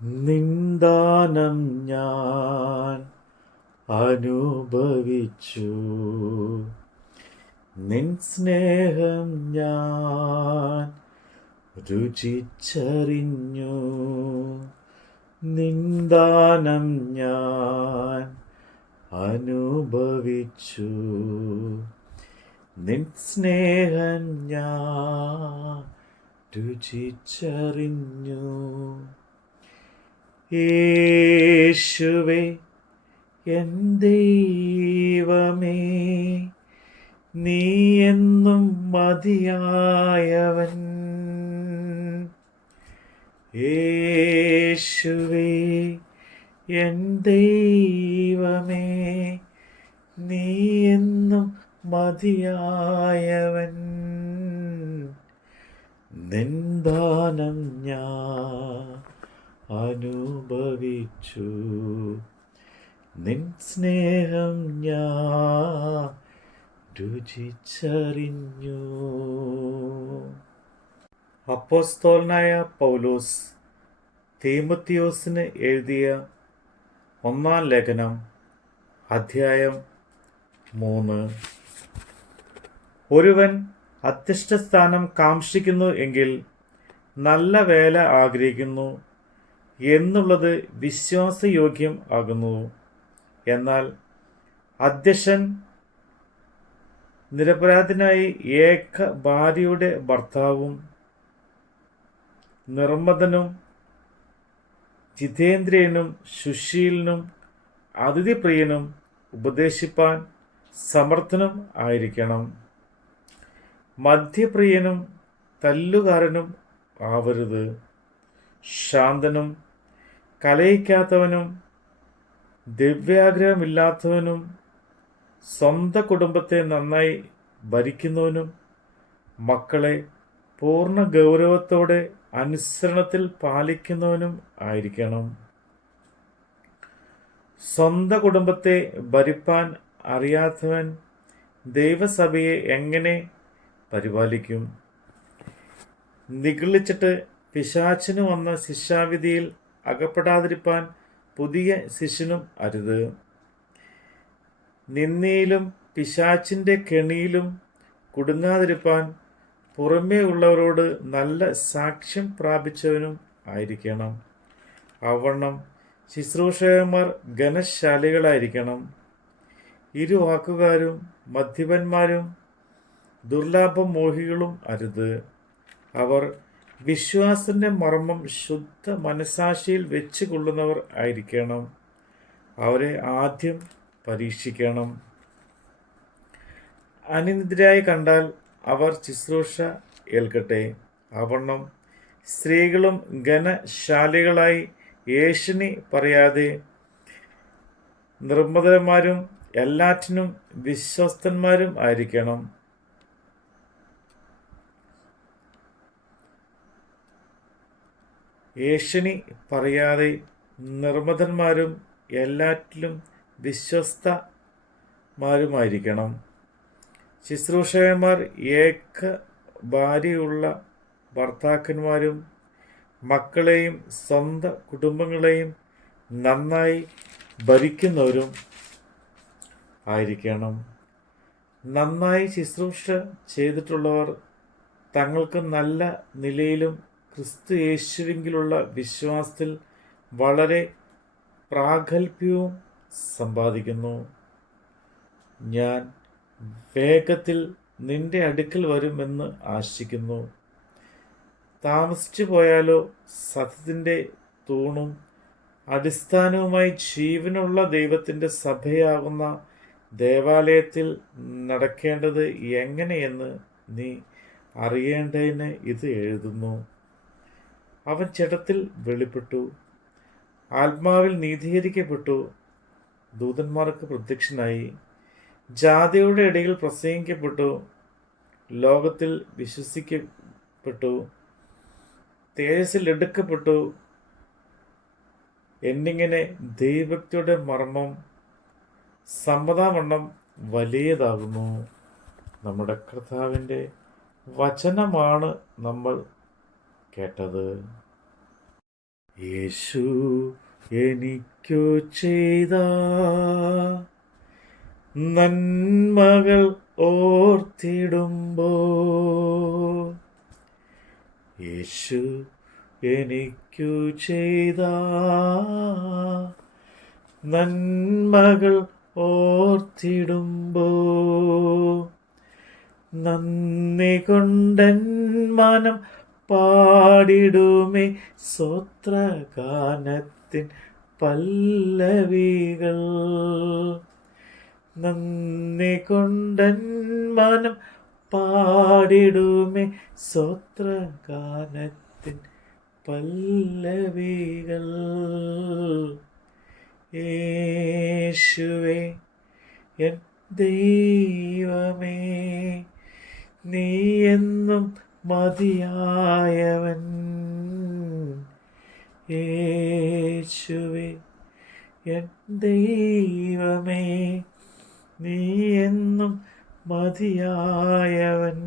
നിന്ദാനം ഞാൻ അനുഭവിച്ചു, നിൻ സ്നേഹം ഞാൻ രുചിച്ചറിഞ്ഞു. നിന്ദാനം ഞാൻ അനുഭവിച്ചു, നിൻ സ്നേഹം ഞാൻ രുചിച്ചറിഞ്ഞു. യേശുവേ എൻ ദൈവമേ, നീ എന്നും മതിയായവൻ. യേശുവേ എൻ ദൈവമേ, നീ എന്നും മതിയായവൻ. നിന്ദാനം ഞാൻ അനുഭവിച്ചു, നിൻ സ്നേഹം ഞാൻ രുചിച്ചറിഞ്ഞു. അപ്പോസ്തലനായ പൗലോസ് തീമോത്തിയോസിന് എഴുതിയ 1 ലേഖനം, അധ്യായം 3. ഒരുവൻ അധ്യക്ഷസ്ഥാനം കാംക്ഷിക്കുന്നു എങ്കിൽ നല്ല വേല ആഗ്രഹിക്കുന്നു എന്നുള്ളത് വിശ്വാസയോഗ്യം ആകുന്നു. എന്നാൽ അധ്യക്ഷൻ നിരപരാധിനായി ഏക ഭാര്യയുടെ ഭർത്താവും നിർമ്മതനും ജിതേന്ദ്രിയനും സുശീലനും അതിഥിപ്രിയനും ഉപദേശിപ്പാൻ സമർത്ഥനും ആയിരിക്കണം. മദ്യപ്രിയനും തല്ലുകാരനും ആവരുത്. ശാന്തനും കലഹിക്കാത്തവനും ദിവ്യാഗ്രഹമില്ലാത്തവനും സ്വന്തം കുടുംബത്തെ നന്നായി ഭരിക്കുന്നവനും മക്കളെ പൂർണ്ണ ഗൗരവത്തോടെ അനുസരണത്തിൽ പാലിക്കുന്നവനും ആയിരിക്കണം. സ്വന്തം കുടുംബത്തെ ഭരിപ്പാൻ അറിയാത്തവൻ ദൈവസഭയെ എങ്ങനെ പരിപാലിക്കും? നിഗളിച്ചിട്ട് പിശാചിന് വന്ന ശിക്ഷാവിധിയിൽ അകപ്പെടാതിരിപ്പാൻ പുതിയ ശിഷ്യനും അരുത്. നിന്ദയിലും പിശാചിൻ്റെ കെണിയിലും കുടുങ്ങാതിരിപ്പാൻ പുറമേ ഉള്ളവരോട് നല്ല സാക്ഷ്യം പ്രാപിച്ചവനും ആയിരിക്കണം. അവണ്ണം ശുശ്രൂഷകന്മാർ ഘനശാലികളായിരിക്കണം. ഇരുവാക്കുകാരും മദ്യപന്മാരും ദുർലാഭമോഹികളും അരുത്. അവർ വിശ്വാസത്തിന്റെ മർമ്മം ശുദ്ധ മനസാക്ഷിയിൽ വെച്ച് കൊള്ളുന്നവർ ആയിരിക്കണം. അവരെ ആദ്യം പരീക്ഷിക്കണം. അനിന്ദ്രായി കണ്ടാൽ അവർ ശുശ്രൂഷ ഏൽക്കട്ടെ. അവണ്ണം സ്ത്രീകളും ഘനശാലികളായി ഏഷണി പറയാതെ നിർമ്മതന്മാരും എല്ലാറ്റിനും വിശ്വസ്തന്മാരും ആയിരിക്കണം. ഏഷണി പറയാതെ നിർമ്മതന്മാരും എല്ലാറ്റിലും വിശ്വസ്തമാരുമായിരിക്കണം. ശുശ്രൂഷകന്മാർ ഏക ഭാര്യയുള്ള ഭർത്താക്കന്മാരും മക്കളെയും സ്വന്തം കുടുംബങ്ങളെയും നന്നായി ഭരിക്കുന്നവരും ആയിരിക്കണം. നന്നായി ശുശ്രൂഷ ചെയ്തിട്ടുള്ളവർ തങ്ങൾക്ക് നല്ല നിലയിലും ക്രിസ്തു യേശുവിലുള്ള വിശ്വാസത്തിൽ വളരെ പ്രാഗൽഭ്യവും സമ്പാദിക്കുന്നു. ഞാൻ വേഗത്തിൽ നിന്റെ അടുക്കൽ വരുമെന്ന് ആശിക്കുന്നു. താമസിച്ചു പോയാലോ സത്യത്തിൻ്റെ തൂണും അടിസ്ഥാനവുമായി ജീവനുള്ള ദൈവത്തിൻ്റെ സഭയാകുന്ന ദേവാലയത്തിൽ നടക്കേണ്ടത് എങ്ങനെയെന്ന് നീ അറിയേണ്ടതിന് ഇത് എഴുതുന്നു. അവൻ ജഡത്തിൽ വെളിപ്പെട്ടു, ആത്മാവിൽ നീതീകരിക്കപ്പെട്ടു, ദൂതന്മാർക്ക് പ്രത്യക്ഷനായി, ജാതിയുടെ ഇടയിൽ പ്രസംഗിക്കപ്പെട്ടു, ലോകത്തിൽ വിശ്വസിക്കപ്പെട്ടു, തേജസ്സിൽ എടുക്കപ്പെട്ടു എന്നിങ്ങനെ ദൈവഭക്തിയുടെ മർമ്മം സമ്മതാവണ്ണം വലിയതാകുന്നു. നമ്മുടെ കർത്താവിൻ്റെ വചനമാണ് നമ്മൾ കേട്ടത്. യേശു എനിക്കു ചെയ്ത നന്മകൾ ഓർത്തിടുമ്പോ, യേശു എനിക്കു ചെയ്ത നന്മകൾ ഓർത്തിടുമ്പോ, നന്ദി കൊണ്ടൻ മനം പാടിടുമേ സ്തോത്രഗാനത്തിൻ പല്ലവികൾ. നന്ദി കൊണ്ടൻ മനം പാടിടുമേ സ്തോത്രഗാനത്തിൻ പല്ലവികൾ. യേശുവേ എൻ ദൈവമേ, നീ എന്നും മതിയായവൻ. യേശുവേ എൻ ദൈവമേ, നീ എന്നും മതിയായവൻ.